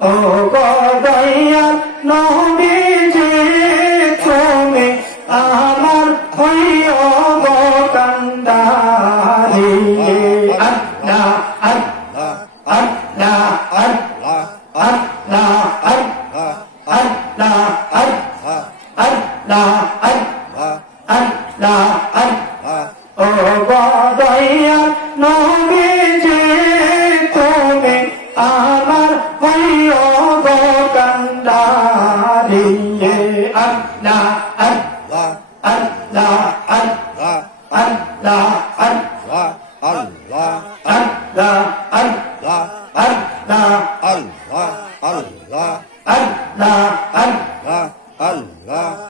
ও গো দয়াল নবীজি তুমি আমার হইও গো কান্ডারি আল্লাহ আল্লাহ আল্লাহ আল্লাহ আল্লাহ আল্লাহ আল্লাহ আল্লাহ আল্লাহ আল্লাহ ও গো দয়াল নবীজি তুমি আমার হইও গো কান্ডারি আল্লাহ আল্লাহ আল্লাহ আল্লাহ আল্লাহ আল্লাহ আল্লাহ আল্লাহ আল্লাহ আল্লাহ আল্লাহ আল্লাহ আল্লাহ আল্লাহ আল্লাহ